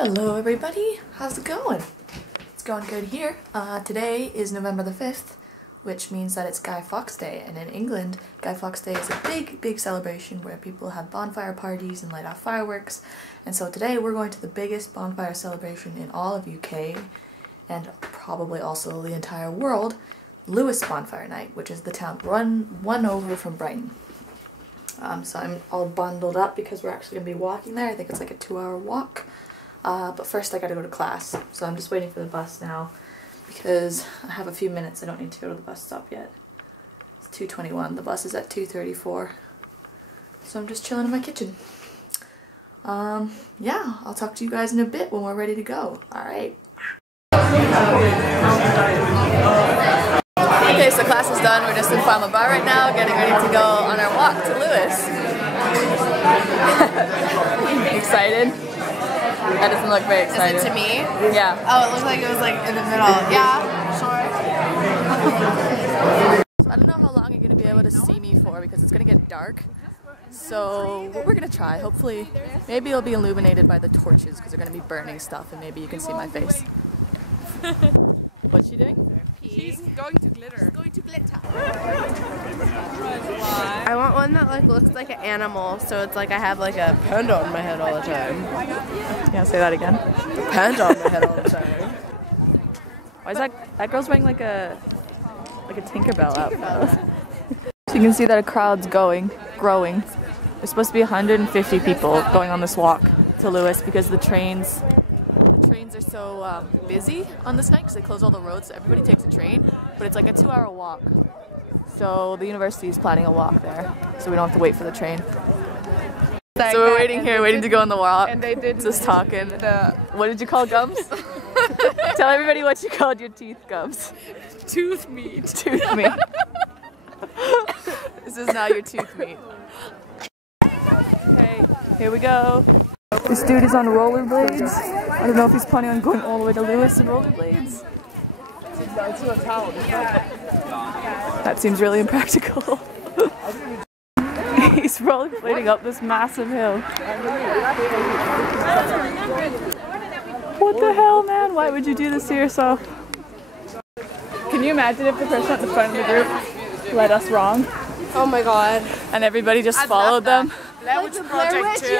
Hello everybody, how's it going? It's going good here. Today is November the 5th, which means that it's Guy Fawkes Day, and in England, Guy Fawkes Day is a big celebration where people have bonfire parties and light off fireworks, and so today we're going to the biggest bonfire celebration in all of UK, and probably also the entire world, Lewes Bonfire Night, which is the town one over from Brighton. So I'm all bundled up because we're actually going to be walking there. I think it's like a 2-hour walk. But first I gotta go to class, so I'm just waiting for the bus now because I have a few minutes. I don't need to go to the bus stop yet. It's 2:21. The bus is at 2:34. So I'm just chilling in my kitchen. Yeah, I'll talk to you guys in a bit when we're ready to go. Alright. Okay, so class is done. We're just in Farmer Bar right now, getting ready to go on our walk to Lewes. Excited? That doesn't look very exciting. Is it to me? Yeah. Oh, it looked like it was like in the middle. Yeah, sure. I don't know how long you're going to be able to see me for because it's going to get dark. So what we're going to try, hopefully, maybe it'll be illuminated by the torches because they're going to be burning stuff and maybe you can see my face. What's she doing? She's going to glitter. She's going to glitter. I want one that like looks like an animal, so it's like I have like a panda on my head all the time. You want to say that again? Panda on my head all the time. Why is that girl's wearing like a Tinkerbell outfit? So you can see that a crowd's growing. There's supposed to be 150 people going on this walk to Lewes because the trains are so busy on this night because they close all the roads, so everybody takes a train, but it's like a 2-hour walk. So the university is planning a walk there, so we don't have to wait for the train. So we're waiting here, waiting to go on the walk, And they did just talking. What did you call gums? Tell everybody what you called your teeth, Gums. tooth meat. Tooth meat. This is now your tooth meat. Okay, here we go. This dude is on rollerblades. I don't know if he's planning on going all the way to Lewes in rollerblades. That seems really impractical. He's rollerblading up this massive hill. What the hell, man? Why would you do this to yourself? Can you imagine if the person at the front of the group led us wrong? Oh my god. And everybody just followed them? That was a project too.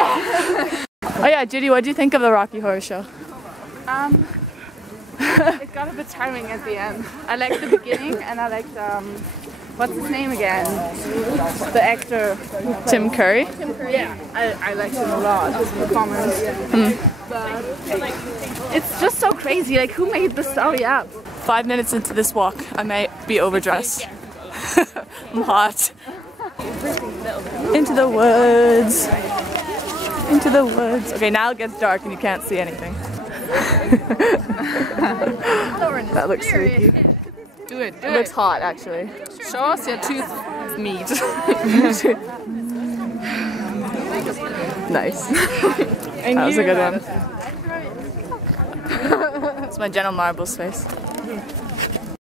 Oh yeah, Judy, what do you think of the Rocky Horror Show? It got a bit charming at the end. I liked the beginning and I liked what's his name again? The actor. Tim Curry? Yeah, I liked him a lot, his performance. But it's just so crazy, like who made the story up? 5 minutes into this walk, I might be overdressed. I'm hot. Into the woods. Into the woods. Okay, now it gets dark and you can't see anything. That looks freaky. Do it. It looks hot, actually. Show us your tooth meat. Nice. That was a good one. It's my Jenna Marbles face.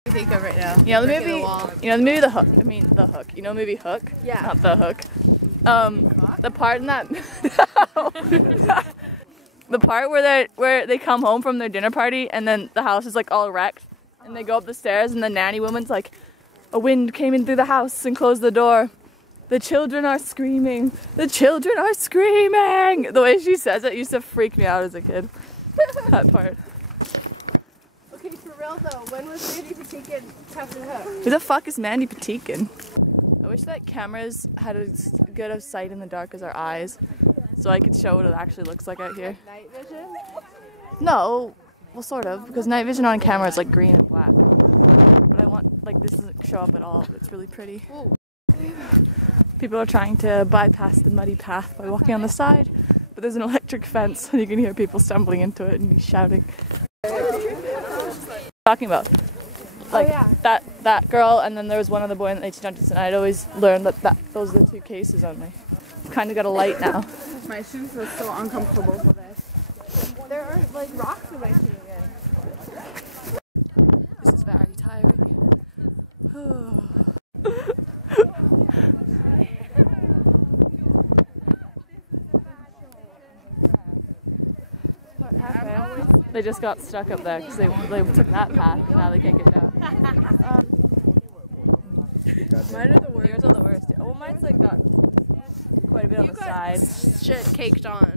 I think of right now. You know the movie The Hook. I mean The Hook. You know the movie Hook? Yeah. Not The Hook. The part in that the part where they come home from their dinner party and then the house is like all wrecked and they go up the stairs and the nanny woman's like, a wind came in through the house and closed the door. The children are screaming. The children are screaming. The way she says it used to freak me out as a kid. That part. Okay, for real though, when was Mandy Patinkin Captain Hook? Who the fuck is Mandy Patinkin? I wish that cameras had as good of sight in the dark as our eyes, so I could show what it actually looks like out here. Night vision? No, well sort of, because night vision on camera is like green and black. But I want, like this doesn't show up at all, but it's really pretty. Ooh. People are trying to bypass the muddy path by walking on the side, but there's an electric fence and you can hear people stumbling into it and shouting. Talking about? Like that girl, and then there was one other boy in the 1800s, and I'd always learned that those are the two cases on me. Kind of got a light now. My shoes were so uncomfortable for this. There are like rocks in my shoe again. This is very tiring. They just got stuck up there because they took that path and now they can't get down. Mine are the worst. Yours are the worst. Well, mine's like got quite a bit on the side. Shit caked on.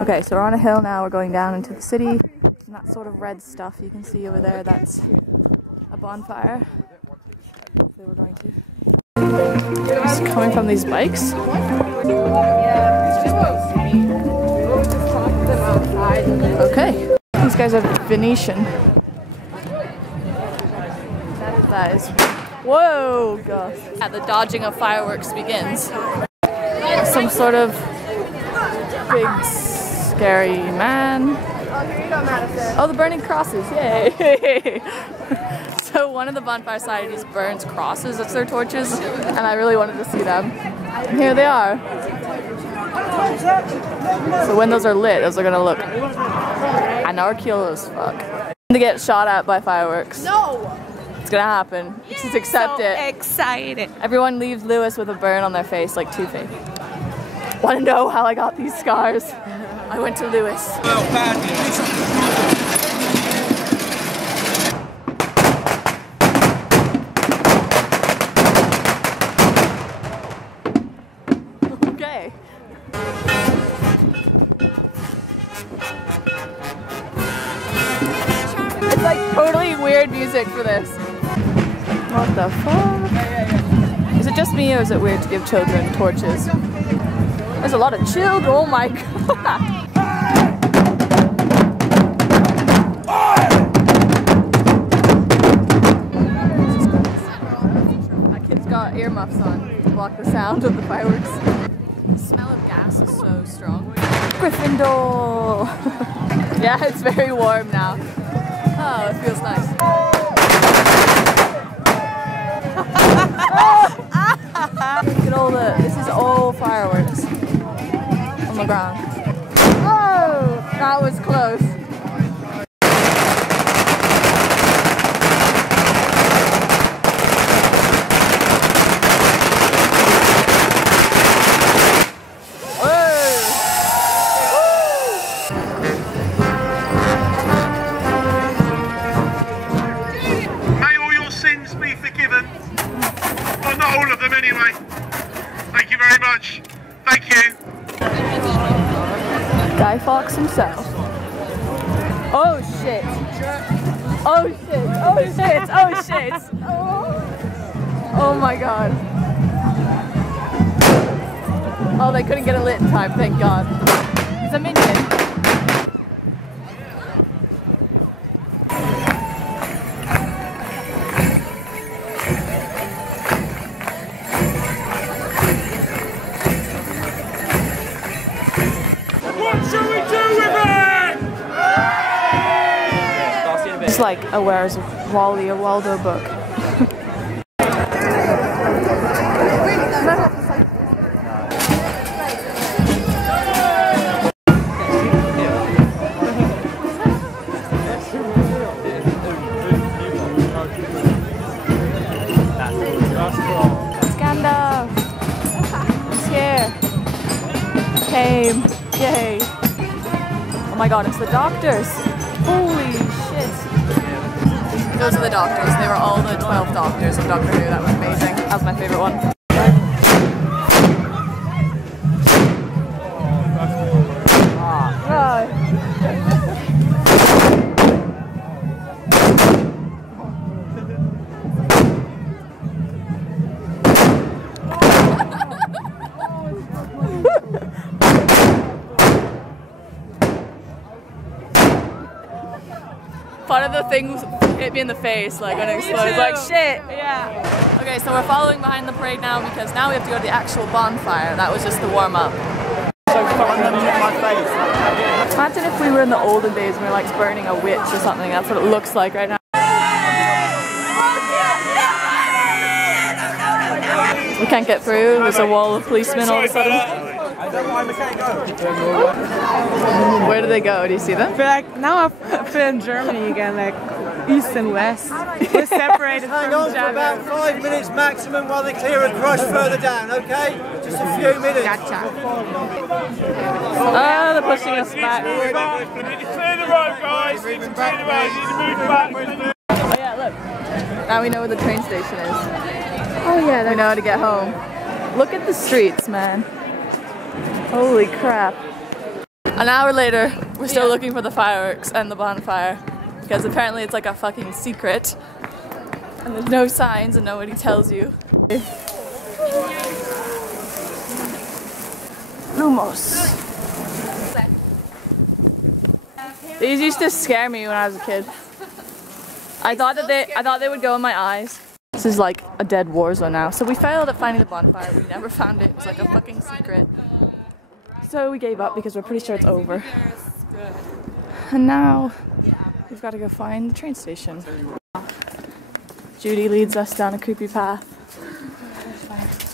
Okay, so we're on a hill now. We're going down into the city. And that sort of red stuff you can see over there, that's a bonfire. Hopefully we're going to. It's coming from these bikes. Okay. These guys are Venetian. That is. Whoa, gosh. Yeah, the dodging of fireworks begins. Some sort of big, scary man. Oh, the burning crosses, yay! So one of the Bonfire Societies burns crosses as their torches, and I really wanted to see them. And here they are. So when those are lit, those are gonna look anarchical as fuck. To get shot at by fireworks. No! It's gonna happen. Just accept it. Excited. Everyone leaves Lewes with a burn on their face like Two-Face. Want to know how I got these scars? I went to Lewes. Okay. It's like totally weird music for this. What the fuck? Is it just me or is it weird to give children torches? There's a lot of children, oh my god! My kid's got earmuffs on to block the sound of the fireworks. The smell of gas is so strong. Gryffindor! Yeah, it's very warm now. Oh, it feels nice. Look at all this is all fireworks on the ground. Oh, that was close. May all your sins be forgiven. Well, not all of them anyway. Thank you very much. Thank you. Guy Fawkes himself. Oh shit. Oh shit. Oh shit. Oh shit. Oh my god. Oh, they couldn't get it lit in time, thank god. He's a minion. It's like a Where's Wally, a Waldo book. Gandalf! It's here! Came! Yay! Oh my god, it's the doctors! Holy shit! Those are the doctors. They were all the 12 doctors of Doctor Who. That was amazing. That was my favorite one. Part of the thing hit me in the face, like when it exploded. Like shit. Yeah. Okay, so we're following behind the parade now because now we have to go to the actual bonfire. That was just the warm up. Imagine if we were in the olden days and we were like burning a witch or something. That's what it looks like right now. We can't get through. There's a wall of policemen all of a sudden. Where do they go? Do you see them? But like now I feel in Germany again, like east and west. We're separated Hang from on each for other. about 5 minutes maximum while they clear a crush further down, okay? Just a few minutes. Gotcha. Oh, they're pushing us back. Clear the road, guys. Clear the road. You need to move back. Oh yeah, look. Now we know where the train station is. Oh yeah, we know how to get home. Look at the streets, man. Holy crap. An hour later, we're still looking for the fireworks and the bonfire because apparently it's like a fucking secret and there's no signs and nobody tells you. Lumos. These used to scare me when I was a kid. I thought they would go in my eyes. This is like a dead war zone now. So we failed at finding the bonfire. We never found it. It was like a fucking secret. So we gave up because we're pretty sure it's over. And now we've got to go find the train station. Judy leads us down a creepy path.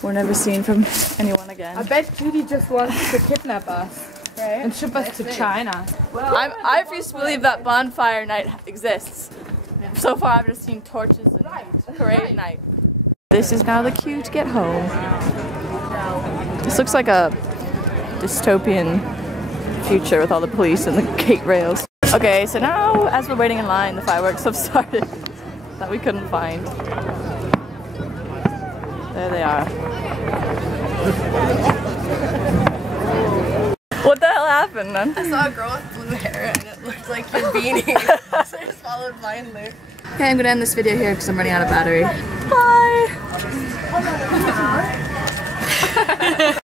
We're never seen from anyone again. I bet Judy just wants to kidnap us, right? And ship us to China. I refuse to believe that Bonfire Night exists. So far I've just seen torches and parade night. This is now the queue to get home. This looks like a dystopian future with all the police and the gate rails. Okay, so now as we're waiting in line, the fireworks have started that we couldn't find. There they are. What the hell happened, man? I saw a girl with blue hair and it looked like your beanie. So I just followed blindly. Okay, I'm gonna end this video here because I'm running out of battery. Bye!